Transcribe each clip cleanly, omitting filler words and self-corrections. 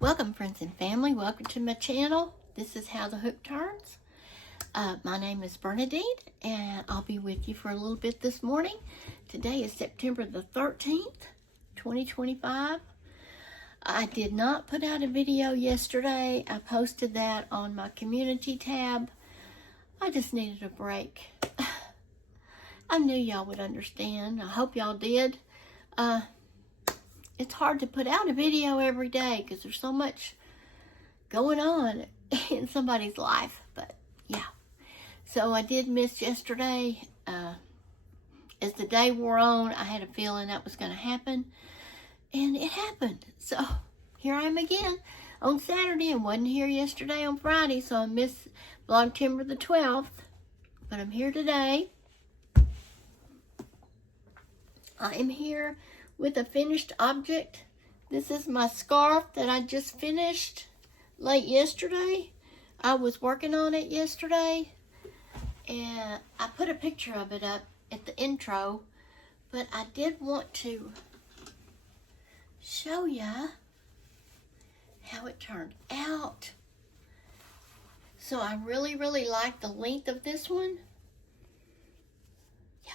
Welcome, friends and family. Welcome to my channel. This is How the Hook Turns. My name is Bernadine, and I'll be with you for a little bit this morning. Today is September the 13th, 2025. I did not put out a video yesterday. I posted that on my community tab. I just needed a break. I knew y'all would understand. I hope y'all did. It's hard to put out a video every day because there's so much going on in somebody's life. But yeah, so I did miss yesterday. As the day wore on, I had a feeling that was going to happen, and it happened. So here I am again on Saturday, and wasn't here yesterday on Friday, so I missed Vlogtember the 12th. But I'm here today. I am here with a finished object. This is my scarf that I just finished late yesterday. I was working on it yesterday, and I put a picture of it up at the intro, but I did want to show ya how it turned out. So I really like the length of this one. Yeah,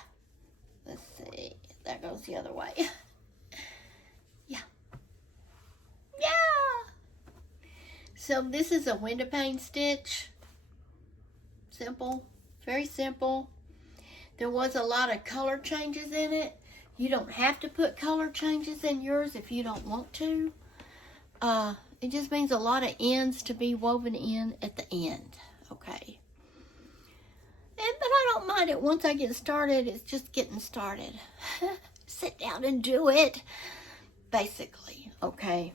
let's see, that goes the other way. So this is a window pane stitch. Simple, very simple. There was a lot of color changes in it. You don't have to put color changes in yours if you don't want to. It just means a lot of ends to be woven in at the end, okay? But I don't mind it once I get started. It's just getting started. Sit down and do it, basically, okay?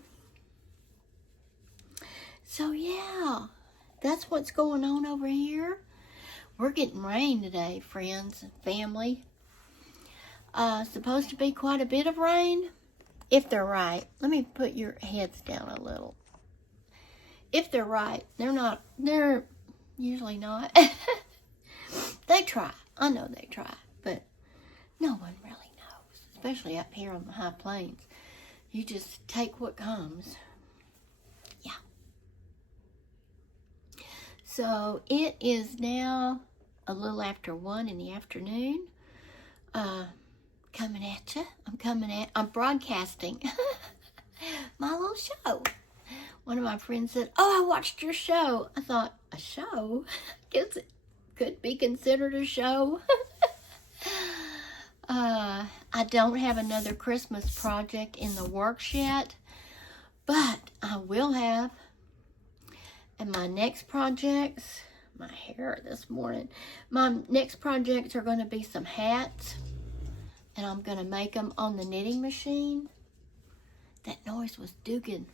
So yeah, that's what's going on over here. We're getting rain today, friends and family. Supposed to be quite a bit of rain, if they're right. Let me put your heads down a little. If they're right, they're usually not. They try. I know they try, but no one really knows, especially up here on the high plains. You just take what comes. So it is now a little after 1 in the afternoon. Coming at you. I'm broadcasting my little show. One of my friends said, "Oh, I watched your show." I thought, a show? Guess it could be considered a show. I don't have another Christmas project in the works yet, but I will have. And my next projects, my hair this morning, my next projects are going to be some hats. And I'm going to make them on the knitting machine. That noise was Dugan.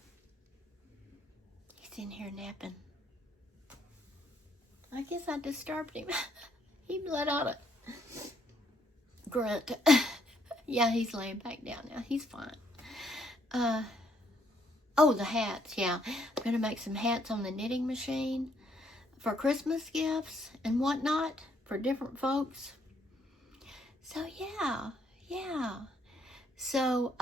He's in here napping. I guess I disturbed him. He let out a grunt. Yeah, he's laying back down now. He's fine. Oh, the hats, yeah. I'm going to make some hats on the knitting machine for Christmas gifts and whatnot for different folks. So, yeah. So,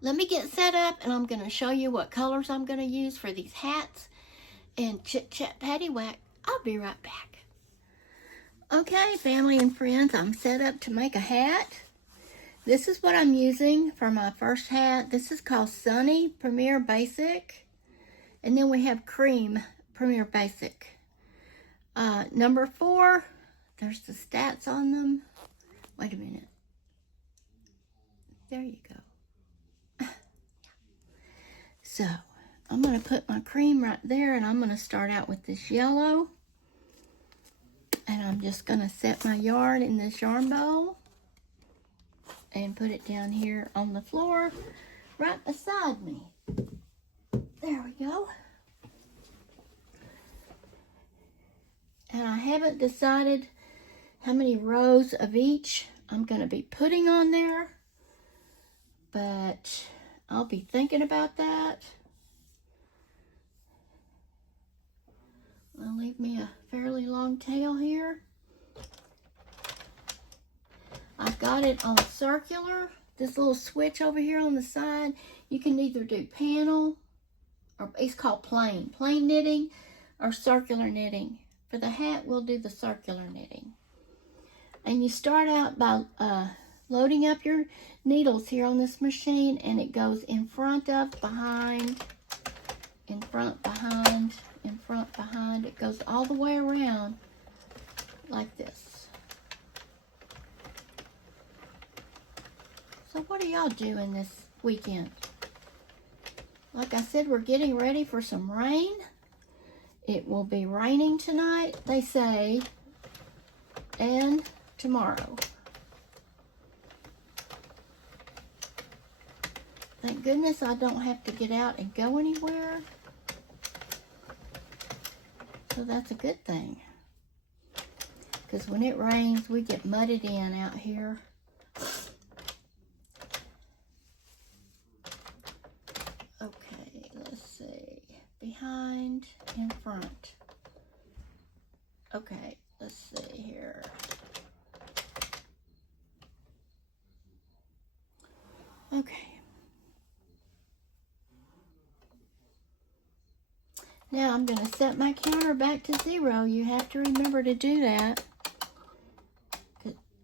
let me get set up, and I'm going to show you what colors I'm going to use for these hats. And chit-chat paddywhack, I'll be right back. Okay, family and friends, I'm set up to make a hat. This is what I'm using for my first hat. This is called Sunny Premier Basic. And then we have Cream Premier Basic. Number 4, there's the stats on them. Wait a minute. There you go. So, I'm going to put my cream right there, and I'm going to start out with this yellow. And I'm just going to set my yarn in this yarn bowl and put it down here on the floor right beside me. There we go. And I haven't decided how many rows of each I'm going to be putting on there, but I'll be thinking about that. I'll leave me a fairly long tail here. I've got it on circular. This little switch over here on the side, you can either do panel or it's called plain knitting or circular knitting. For the hat, we'll do the circular knitting. And you start out by loading up your needles here on this machine, and it goes in front of, behind, in front, behind, in front, behind. It goes all the way around like this. So what are y'all doing this weekend? Like I said, we're getting ready for some rain. It will be raining tonight, they say, and tomorrow. Thank goodness I don't have to get out and go anywhere. So that's a good thing. Because when it rains, we get mudded in out here. Okay, let's see. Behind, in front. Okay, let's see here. Okay. Now I'm going to set my counter back to 0. You have to remember to do that.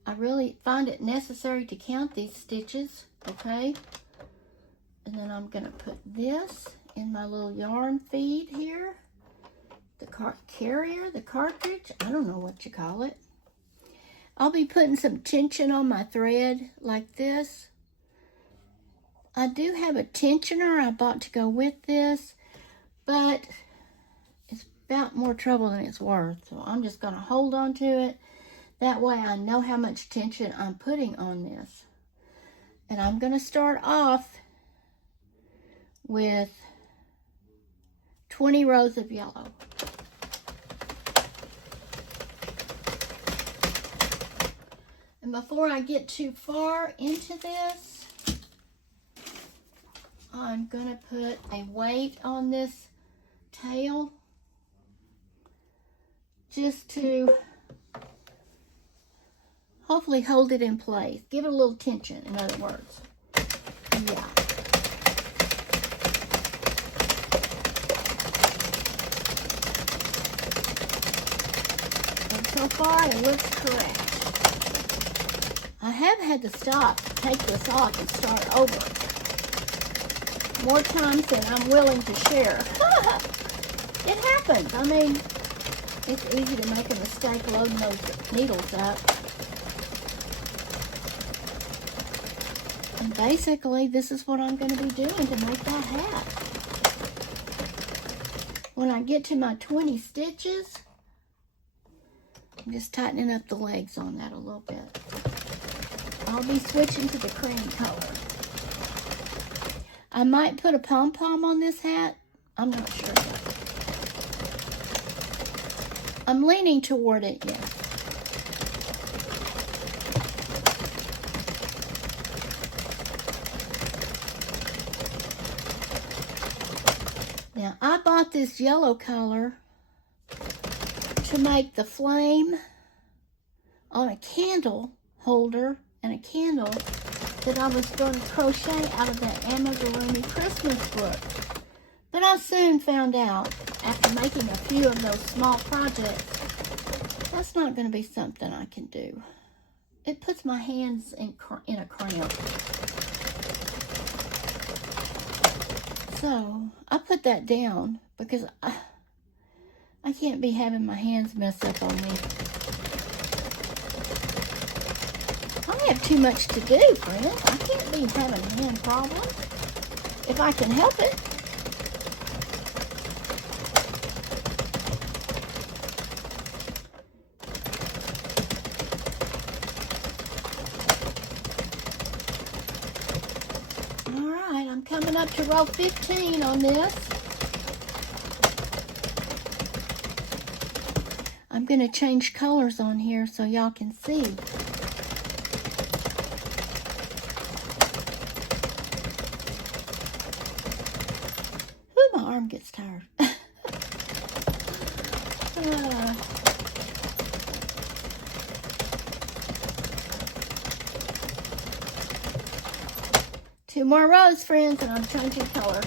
I really find it necessary to count these stitches, okay? And then I'm going to put this in my little yarn feed here. The carrier, the cartridge, I don't know what you call it. I'll be putting some tension on my thread like this. I do have a tensioner I bought to go with this, but it's about more trouble than it's worth. So I'm just going to hold on to it. That way I know how much tension I'm putting on this. And I'm going to start off with 20 rows of yellow. And before I get too far into this, I'm going to put a weight on this tail just to hopefully hold it in place. Give it a little tension, in other words. Yeah. And so far, it looks correct. I have had to stop, take this off, and start over more times than I'm willing to share. It happens. I mean, it's easy to make a mistake loading those needles up. And basically, this is what I'm going to be doing to make that hat. When I get to my 20 stitches, I'm just tightening up the legs on that a little bit. I'll be switching to the cream color. I might put a pom-pom on this hat. I'm not sure yet. I'm leaning toward it, yes. Now, I bought this yellow color to make the flame on a candle holder and a candle that I was going to crochet out of that Amigurumi Christmas book. But I soon found out, after making a few of those small projects, that's not going to be something I can do. It puts my hands in a cramp. So, I put that down because I can't be having my hands mess up on me. I have too much to do, friends. I can't be having hand problems if I can help it. All right, I'm coming up to row 15 on this. I'm going to change colors on here so y'all can see. My arm gets tired. Two more rows, friends, and I'm changing color.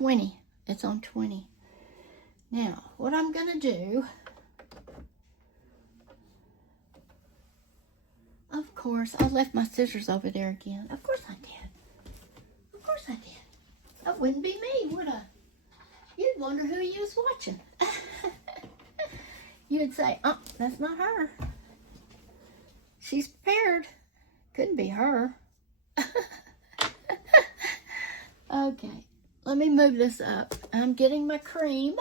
20. It's on 20. Now, what I'm going to do, of course, I left my scissors over there again. Of course I did. Of course I did. That wouldn't be me, would I? You'd wonder who you was watching. You'd say, oh, that's not her. She's prepared. Couldn't be her. Okay, let me move this up. I'm getting my cream.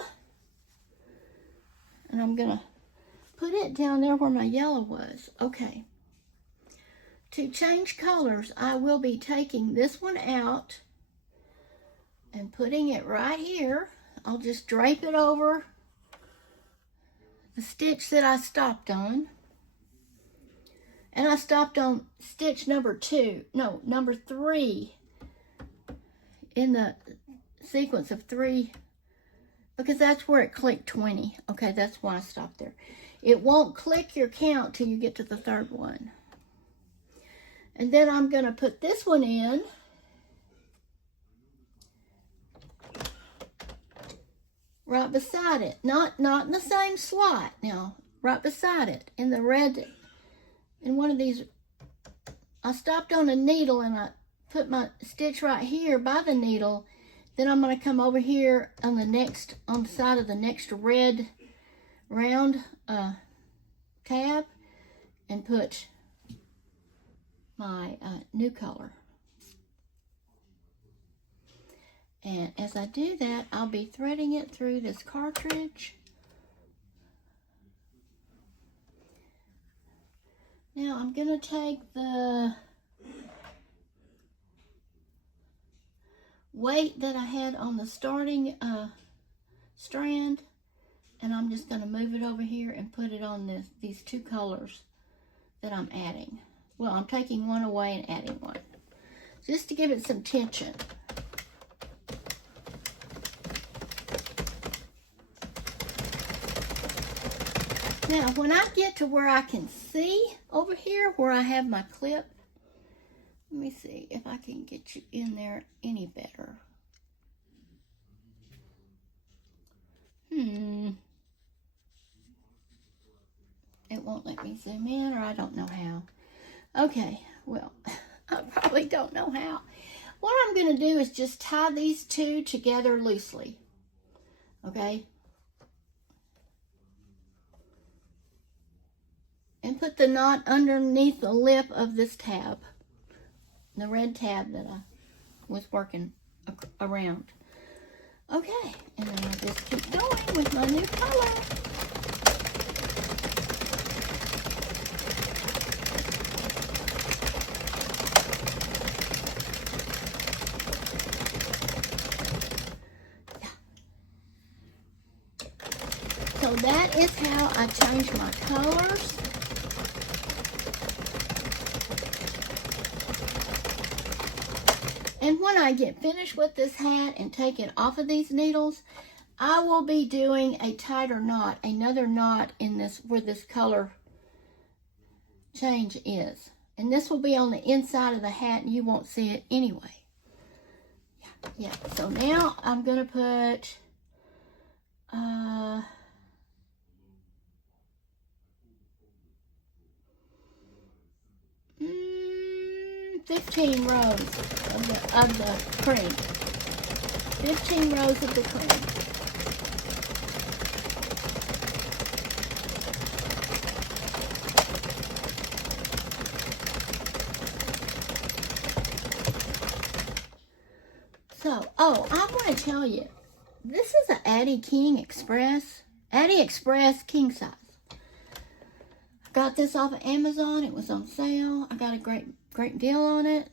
And I'm going to put it down there where my yellow was. Okay. To change colors, I will be taking this one out and putting it right here. I'll just drape it over the stitch that I stopped on. And I stopped on stitch number 3 in the sequence of 3 because that's where it clicked 20. Okay, that's why I stopped there. It won't click your count till you get to the 3rd one. And then I'm going to put this one in. Right beside it. Not in the same slot. Now, right beside it. In the red. In one of these. I stopped on a needle and I put my stitch right here by the needle. Then I'm going to come over here on the side of the next red round tab and put my new color. And as I do that, I'll be threading it through this cartridge. Now I'm going to take the weight that I had on the starting strand, and I'm just going to move it over here and put it on these 2 colors that I'm adding. Well, I'm taking one away and adding one, just to give it some tension. Now, when I get to where I can see over here, where I have my clip, let me see if I can get you in there any better. It won't let me zoom in, or I don't know how. Okay, well, I probably don't know how. What I'm going to do is just tie these 2 together loosely. Okay? And put the knot underneath the lip of this tab. The red tab that I was working around. Okay, and then I'll just keep going with my new color. So that is how I change my colors. And when I get finished with this hat and take it off of these needles, I will be doing a tighter knot, another knot in this where this color change is. And this will be on the inside of the hat and you won't see it anyway. Yeah. So now I'm going to put 15 rows of the cream. 15 rows of the cream. So, I'm going to tell you, this is an Addie King Express. Addie Express King size. I got this off of Amazon. It was on sale. I got a great deal on it.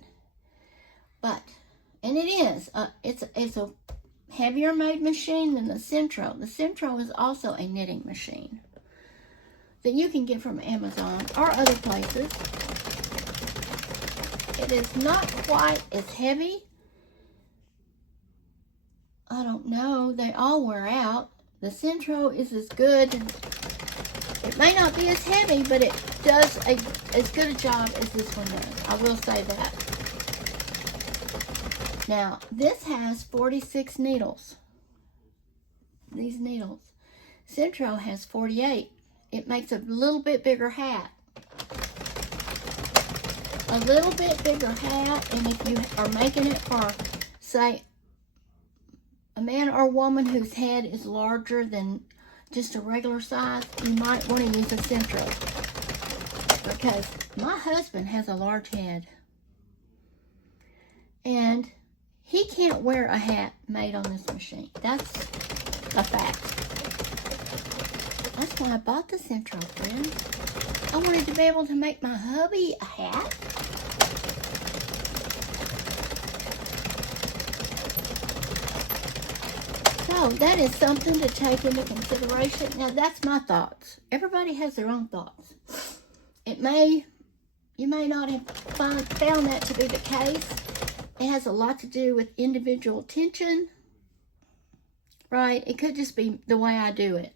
But, and it is, it's a heavier made machine than the Centro. The Centro is also a knitting machine that you can get from Amazon or other places. It is not quite as heavy. I don't know. They all wear out. The Centro is as good. It may not be as heavy, but it does as good a job as this one does. I will say that. Now, this has 46 needles. These needles. Centro has 48. It makes a little bit bigger hat. A little bit bigger hat, and if you are making it for, say, a man or woman whose head is larger than just a regular size, you might want to use a Centro. Because my husband has a large head. And he can't wear a hat made on this machine. That's a fact. That's why I bought the Centro, friends. I wanted to be able to make my hubby a hat. So that is something to take into consideration. Now that's my thoughts. Everybody has their own thoughts. You may not have found that to be the case. It has a lot to do with individual attention, right? It could just be the way I do it.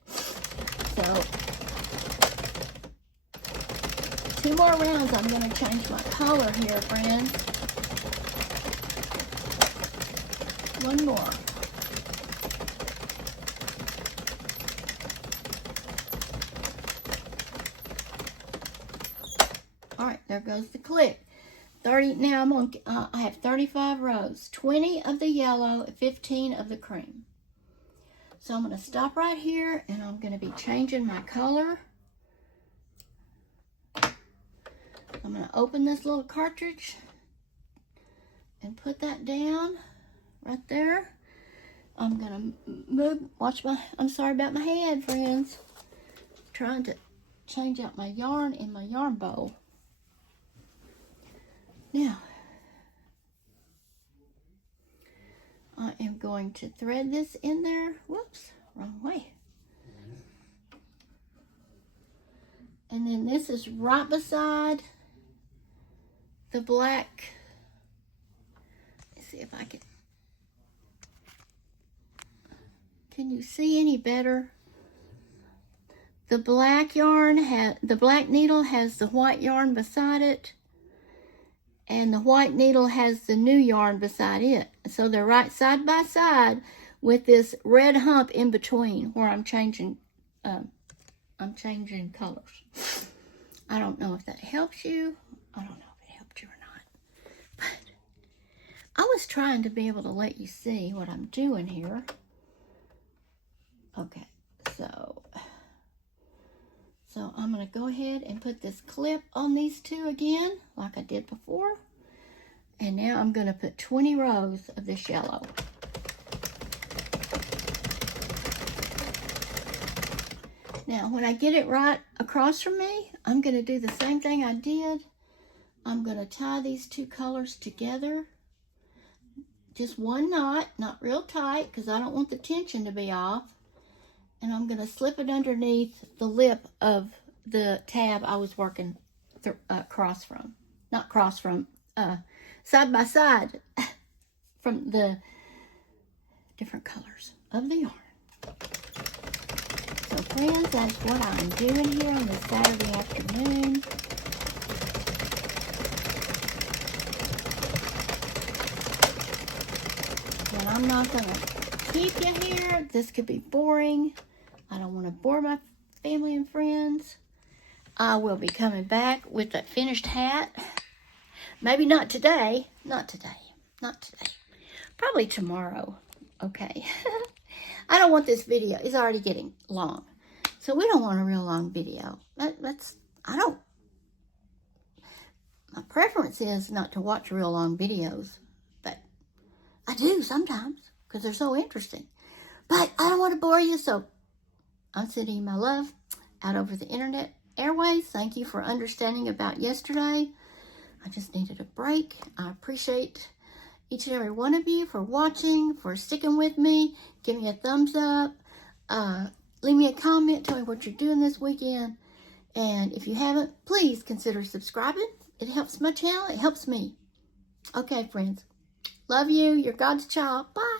So, 2 more rounds. I'm going to change my color here, friends. 1 more. All right, there goes the click. 30. Now I'm on. I have 35 rows. 20 of the yellow, 15 of the cream. So I'm going to stop right here, and I'm going to be changing my color. I'm going to open this little cartridge and put that down right there. I'm going to move. Watch my. I'm sorry about my head, friends. Trying to change out my yarn in my yarn bowl. Now, I am going to thread this in there. Whoops, wrong way. And then this is right beside the black. Let's see if I can you see any better? The black yarn the black needle has the white yarn beside it. And the white needle has the new yarn beside it. So they're right side by side with this red hump in between where I'm changing colors. I don't know if that helps you. I don't know if it helped you or not. But I was trying to be able to let you see what I'm doing here. Okay, so I'm going to go ahead and put this clip on these 2 again, like I did before. And now I'm going to put 20 rows of this yellow. Now, when I get it right across from me, I'm going to do the same thing I did. I'm going to tie these 2 colors together. Just 1 knot, not real tight, because I don't want the tension to be off. And I'm going to slip it underneath the lip of the tab I was working side by side from the different colors of the yarn. So friends, that's what I'm doing here on this Saturday afternoon. And I'm not going to keep you here. This could be boring. I don't want to bore my family and friends. I will be coming back with that finished hat. Maybe not today. Not today. Probably tomorrow. Okay. I don't want this video. It's already getting long. So we don't want a real long video. My preference is not to watch real long videos. But I do sometimes because they're so interesting. But I don't want to bore you, so I'm sending you my love out over the internet airways. Thank you for understanding about yesterday. I just needed a break. I appreciate each and every one of you for watching, for sticking with me. Give me a thumbs up. Leave me a comment. Tell me what you're doing this weekend. And if you haven't, please consider subscribing. It helps my channel. It helps me. Okay, friends. Love you. You're God's child. Bye.